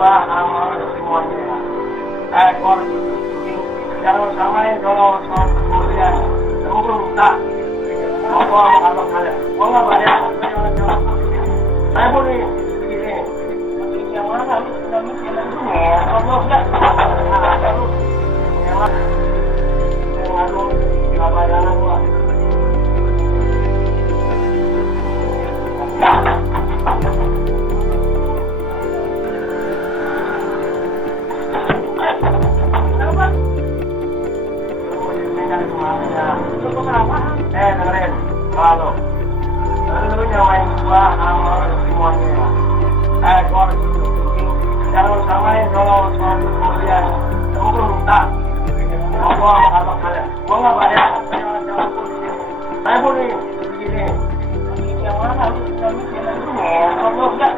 gua sama semuanya ya. Ekor kucing jangan samain kalau soal kemudian kamu belum tak mau kalau kalian gua nggak bayar saya boleh begini yang mana harus kami jalan dulu kalau nggak terus yang lalu nggak bayaran gua. Dengerin, kalau lu nyawain gua sama semuanya ya. Ekor kucing jangan samain kalau soal kemudian kamu belum tak mau kalau kalian gua nggak bayar saya boleh begini yang mana harus kami jalan dulu kalau nggak